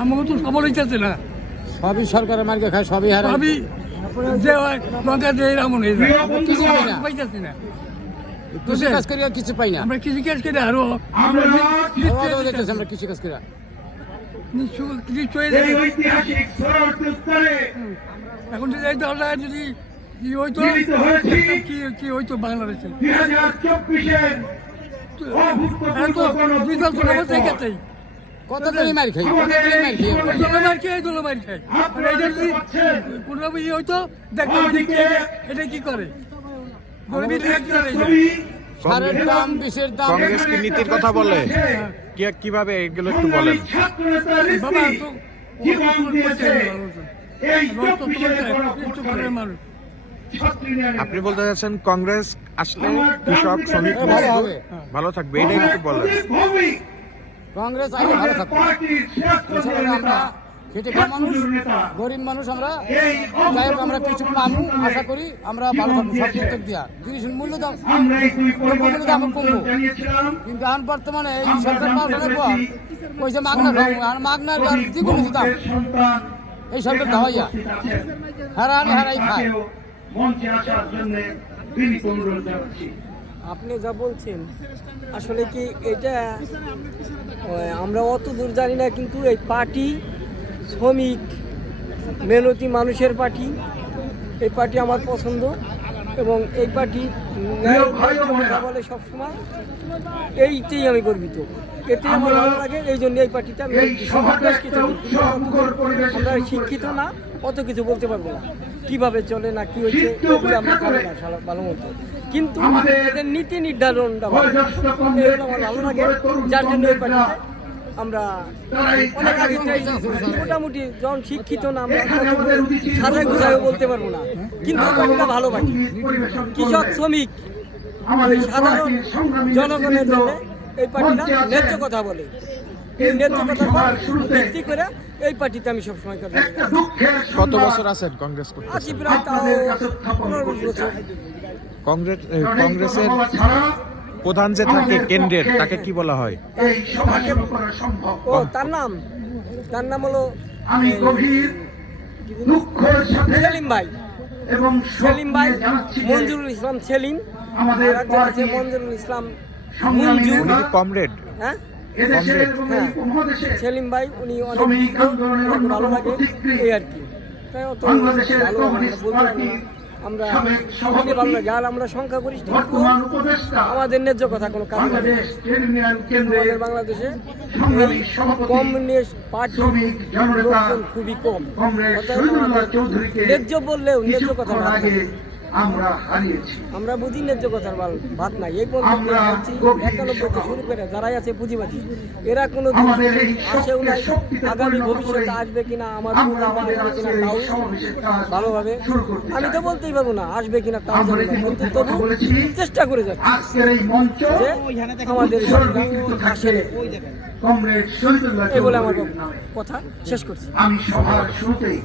আমাকে তো সবরই চাচ্ছে না। সবই সরকারের মার্কে খায় সবই হারায়। আমি যে হয় লঙ্কা দিয়ে এমন হয়ে যায়। পাইতেছি না। কৃষি কাজ করি কিছু পাই না। আমরা কৃষি কাজ করে আরও আমরা কৃষি কাজ করি এখন যদি যদি কি হইতো কি কি হইতো বাংলাদেশে। দুই দল কত করে মার খাই? কত করে মার খাই? আমরা? দলে মার খেয়ে দলে মার খাই? যদি কোনো ইয়ে হইতো? দেখতাম কে- এটা কি করে? গরিবের লিগে কি করে এটা? সারের দাম বিষের দাম। কংগ্রেস কি নীতির কথা বলে? কি কীভাবে এগুলো একটু বলেন। বাবা তো আপনি বলতে চাচ্ছেন কংগ্রেস আসলে কৃষক শ্রমিক ভালো হবে। ভালো থাকবে এটাই একটু বলেন। কংগ্রেস আইলে ভালো থাকবে আমরা খেটে খাওয়া মানুষ গরিব মানুষ আমরা যাই হোক আমরা কিছু পাবো আশা করি আমরা ভালো থাকব। সব দিয়া। জিনিসের মূল্য দাম দ্রব্যমূল্যের দাম কমবো। কিন্তু এখন বর্তমানে এই সরকার পাল্টানোর পর কইছে মাগনা খাব আর মাগনার আর কোনো দাম এই সরকার ধাওয়াইয়া। হারানি হারাই খায়। মঞ্চে আসার জন্য বিনীত অনুরোধ জানাচ্ছি। আপনি যা বলছেন আসলে কি এটা আমরা অত দূর জানি না কিন্তু এই পার্টি শ্রমিক মেহনতি মানুষের পার্টি এই পার্টি আমার পছন্দ এবং এই পার্টি বলে সবসময় এইতেই আমি গর্বিত। এতেই আমার ভালো লাগে এই জন্য এই পার্টিতে আমি আমরা শিক্ষিত না অত কিছু বলতে পারব না। কীভাবে চলে না কি আমরা জানি না ভালো মতো কিন্তু এদের নীতি নির্ধারণটা ভালো। বয়োজ্যেষ্ঠ এগুলো আমার ভালো লাগে। যার জন্য পার্টিতে আমরা অনেক আগে মোটামুটি যখন শিক্ষিত না আমরা সাজায় গুছায় বলতে পারব না। কিন্তু এই পার্টিটা ভালো পার্টি। কৃষক শ্রমিক সাধারণ জনগণের জন্য এই পার্টিটা ন্যায্য কথা বলে। এই ভিত্তি করে এই পার্টিতে আমি সবসময় কত বছর আছেন কংগ্রেস করতে আছি প্রায় তাও পনেরো বছর। কংগ্রেস কংগ্রেসের প্রধান যে থাকে কেন্দ্রের তাকে কি বলা হয়? করা ও তার নাম? তার নাম হলো আমি গভীর দুঃখের সাথে সেলিম ভাই। এবং সেলিম ভাই মঞ্জুরুল ইসলাম সেলিম। আমাদের মঞ্জুরুল ইসলাম মঞ্জু কমরেড? হ্যাঁ? হ্যাঁ। সেলিম ভাই উনি অনেক ভালো লাগে এই আর কি তাই অত ভালো আমরা বলতে পারি পার্টির না। আমরা সবাইকে ভালো লাগে আর আমরা সংখ্যা বর্তমান আমাদের ন্যায্য কথা কোনো কাজ। বাংলাদেশ আমাদের পার্টি লোকজন খুবই কম ন্যায্য বললেও ন্যায্য কথা আমরা হারিয়েছি। আমরা বুঝি ন্যায্য কথার বাল- ভাত নাই। এই পর্যন্ত শুরু করে যারাই আছে পুঁজিবাদী এরা কোনো দিন আমাদের এই আসেও নাই আগামী ভবিষ্যতে আসবে কিনা আমার কিনা তাও ভালোভাবে আমি তো বলতেই পারব না আসবে কিনা তাও আমরা জানি না কিন্তু তবু বলেছি। চেষ্টা করে যাচ্ছি আজকের এই মঞ্চ যে আমাদের আসে থাকবে কমরেড শহীদুল্লাহ এই বলে আমার কথা শেষ করছি। আমি সভার শুরুতেই